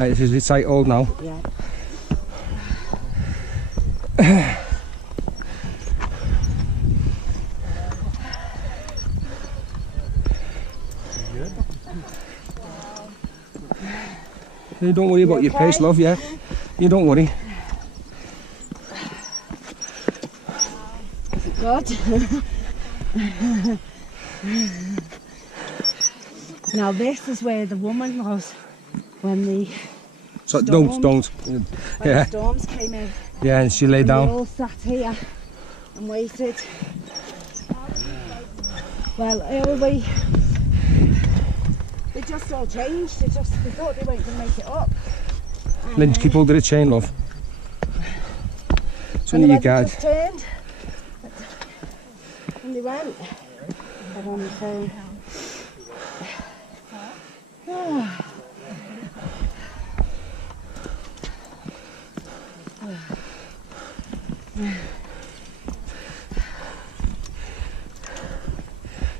Right, this is its tight hold now. Yeah. You don't worry about your pace, love, yeah? You don't worry. Is it good? Now this is where the woman was when the So storms, don't. when Yeah. the storms came in. Yeah, and she lay And down. we all sat here and waited. Well, they just all changed. They thought they weren't going to make it up. Lynn, keep hold of the chain, love. It's And only the your weather guard. just turned. And they went. They're on the phone.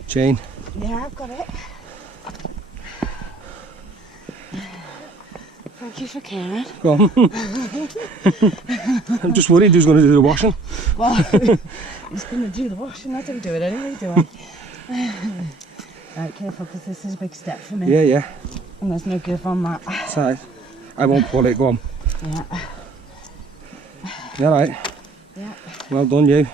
Chain. Yeah, I've got it. Thank you for caring. Go on. I'm just worried who's going to do the washing. Well, he's going to do the washing. I don't do it anyway, do I? Right, careful, because this is a big step for me. Yeah, yeah. And there's no give on that. It's alright. I won't pull it, go on. Yeah. You alright? Yeah. Well done, you.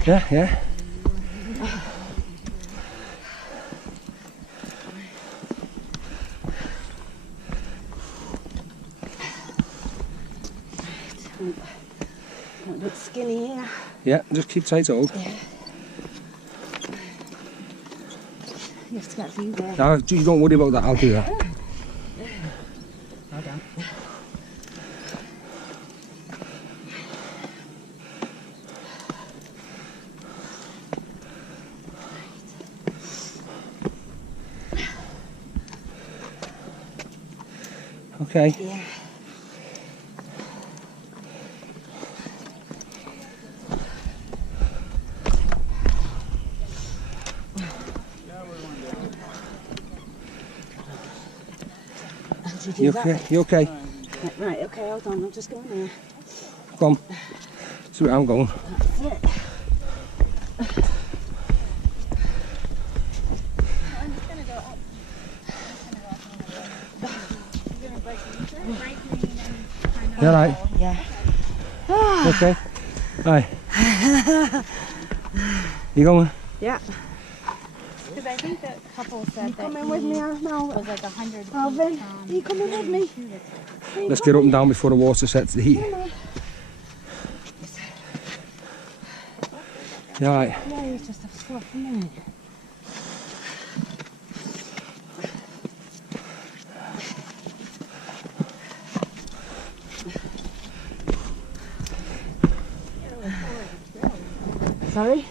Okay. Yeah, yeah. A bit skinny here. Yeah, just keep tight hold. Yeah. You have to get through there. No, you don't worry about that, I'll do that. Well done. Okay. Yeah. Did you You do okay? that? You okay? Right, okay, hold on, I'm just going there. Come on. See where I'm going. That's it. I'm just gonna go up. You're gonna break me, break me and kind of. You alright? Yeah. Okay. Aye. You going? Yeah. Because I think that couple said that Coming with me, Mel. was like 100 feet Alvin, from are you coming with me? Let's get up and down before the water sets the heat. You alright? Yeah, you just have to stop a minute. Sorry?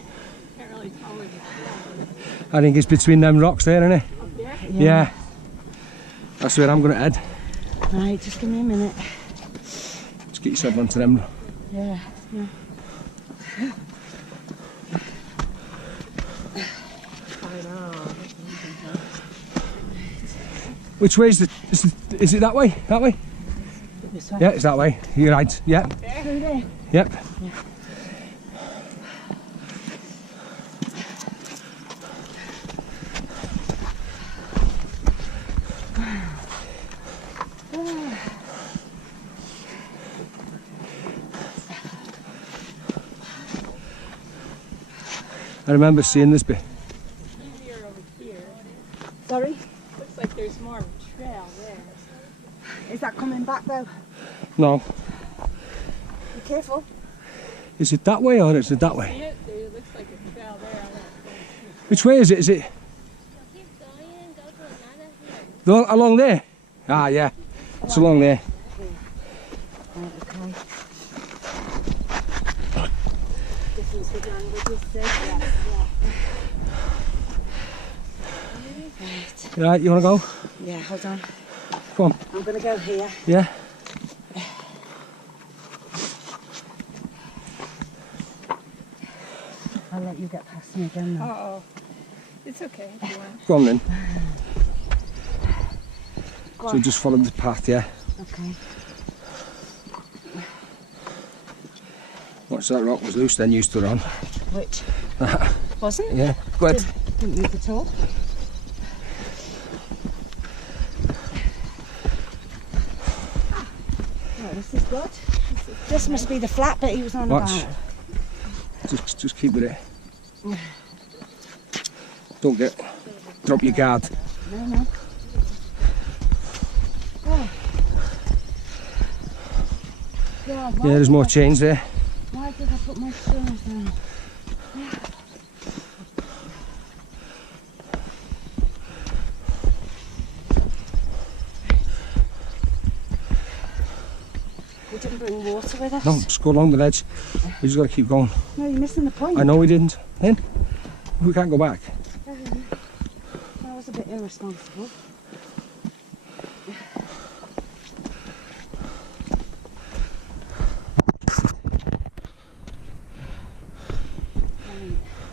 I think it's between them rocks there, isn't it? Yeah. That's where I'm going to head. Right, just give me a minute. Just get yourself onto them. Yeah, yeah. Which way is is it that way? That way? This way. Yeah, it's that way. You're right. Yeah. Through there. Yep. Yeah. I remember seeing this bit. easier over here. Sorry? Looks like there's more of a trail there. Is that coming back though? No. Be careful. Is it that way or is it that way? See it? There looks like a trail there. Which way is it? Is it Keep going and go to another hill. along there? Ah, yeah. It's along there. Right, okay. Difference with languages, so yeah. Right. You right, you want to go? Yeah, hold on. Come on. I'm going to go here. Yeah. I'll let you get past me again now. Uh-oh. It's okay if you want. Go on then. go So on. just follow the path, yeah. Okay. Once that rock was loose, then you stood on. Which? Wasn't? Yeah, go ahead. Didn't move at all. Right, this is good. This must be the flat bit he was on Watch. about. Just keep with it. Don't drop your guard. No, no. Oh. God, Yeah, there's more chains there. Why did I put my shoes down? We didn't bring water with us. No, just go along the ledge. We just got to keep going. No, you're missing the point. I know we didn't. Then we can't go back. That was a bit irresponsible.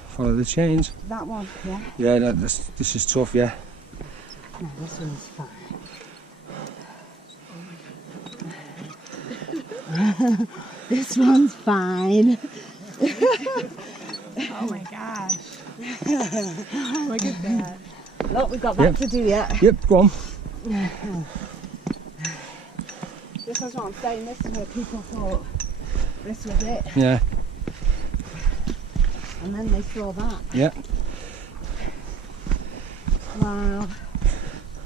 Follow the chains. That one, yeah? Yeah, no, this is tough, yeah. No, this one's fine. This one's fine. Oh my gosh. Look at that. Look, we've got that Yep. to do yet. Yep, go on. This is what I'm saying. This is where people thought this was it. Yeah, And then they saw that. yeah. Wow.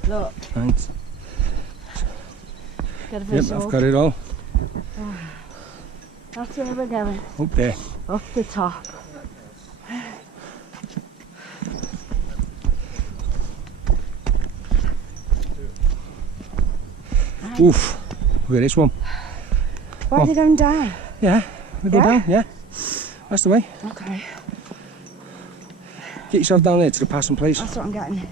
Look, Thanks. get a Yep, visual. I've got it all. That's where we're going. Up there. Up the top. Oof. Look at this one. Why are they going down? Yeah, we go Yeah? down, yeah. That's the way. Okay. Get yourself down there to the passing place. That's what I'm getting.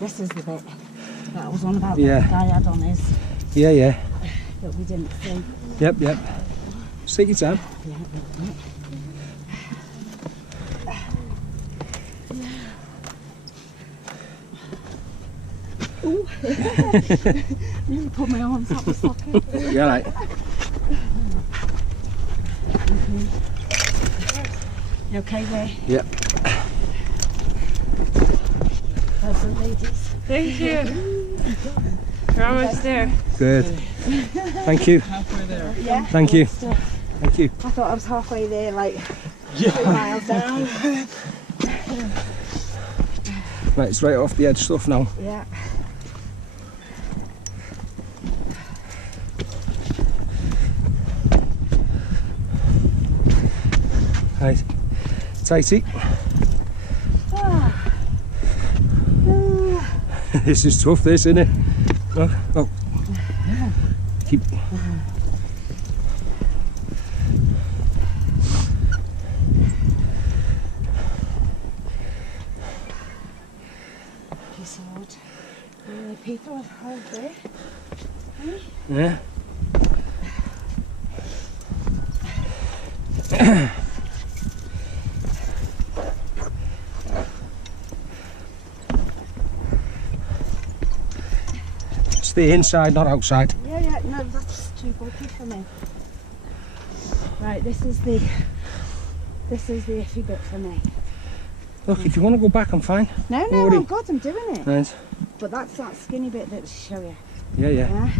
This is the bit that I was on about Yeah. that the guy had on his Yeah, yeah. that we didn't see. Yep, yep. Just take your time. Ooh. Nearly put my arms out the socket. Yeah, right. You okay there? Yep. There's the ladies. Thank you. We're almost there. Good. Thank you. Yeah? Thank you. Stuff. Thank you. I thought I was halfway there, like 3 miles down. Right, it's right off the edge stuff now. Yeah. Right. Tighty. Ah. This is tough, this, isn't it? Oh, oh. Keep. Piece of wood. And the people out there. Yeah. Stay inside, not outside. Yeah, yeah, no, that's too bulky for me. Right, this is the iffy bit for me. Look, if you want to go back, I'm fine. No, Don't no, worry. I'm good, I'm doing it. Right. But that's that skinny bit that show you. Yeah, yeah. Yeah.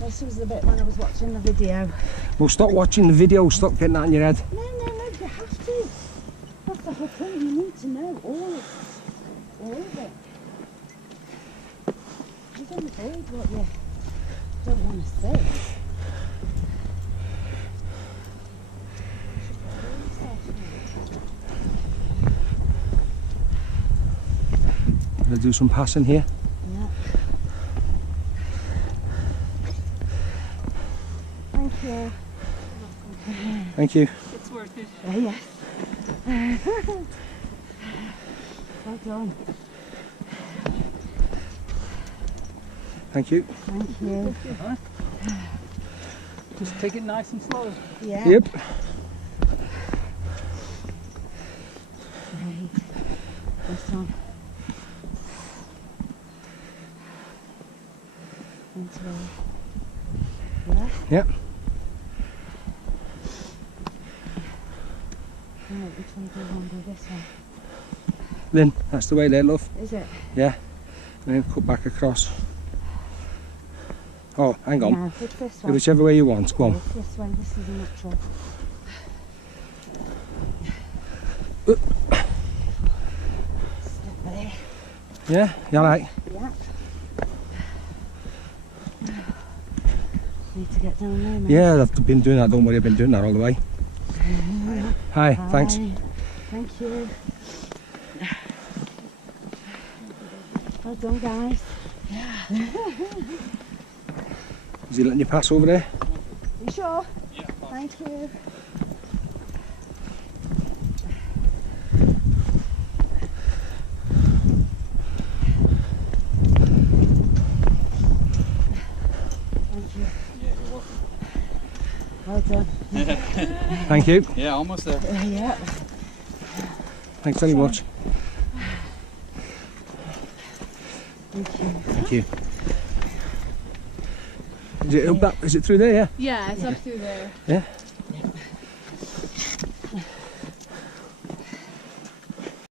This was the bit when I was watching the video. Well, stop watching the video, stop getting that in your head. No, no, no, you have to. That's the whole point. You need to know all of it. You don't avoid what you don't want to see. Gonna do some passing here. Yeah. Thank you. Thank you. It's worth it. Yes. Well done. Thank you. Thank you. Just take it nice and slow. Yeah. Yep. Great. This one. Into it. Yeah. Yep. Right, which one do you want to do? This one? Lynn, that's the way there, love. Is it? Yeah. And then cut back across. Oh, hang on. No, it's this one. Whichever way you want. Go on. It's this way. This is a natural. Step there. Yeah? You alright? Yeah. Need to get down there, mate. Yeah, I've been doing that. Don't worry, I've been doing that all the way. Hi, thanks. Hi. Thank you. Well done, guys. Is he letting you pass over there? You sure? Yeah. Thank you. Thank you. Yeah, you're welcome. Well done. Thank you. Yeah, almost there. Yeah. Thanks very much. Thank you. Thank you. Is it up that? Is it through there? Yeah. Yeah, it's up through there. Yeah.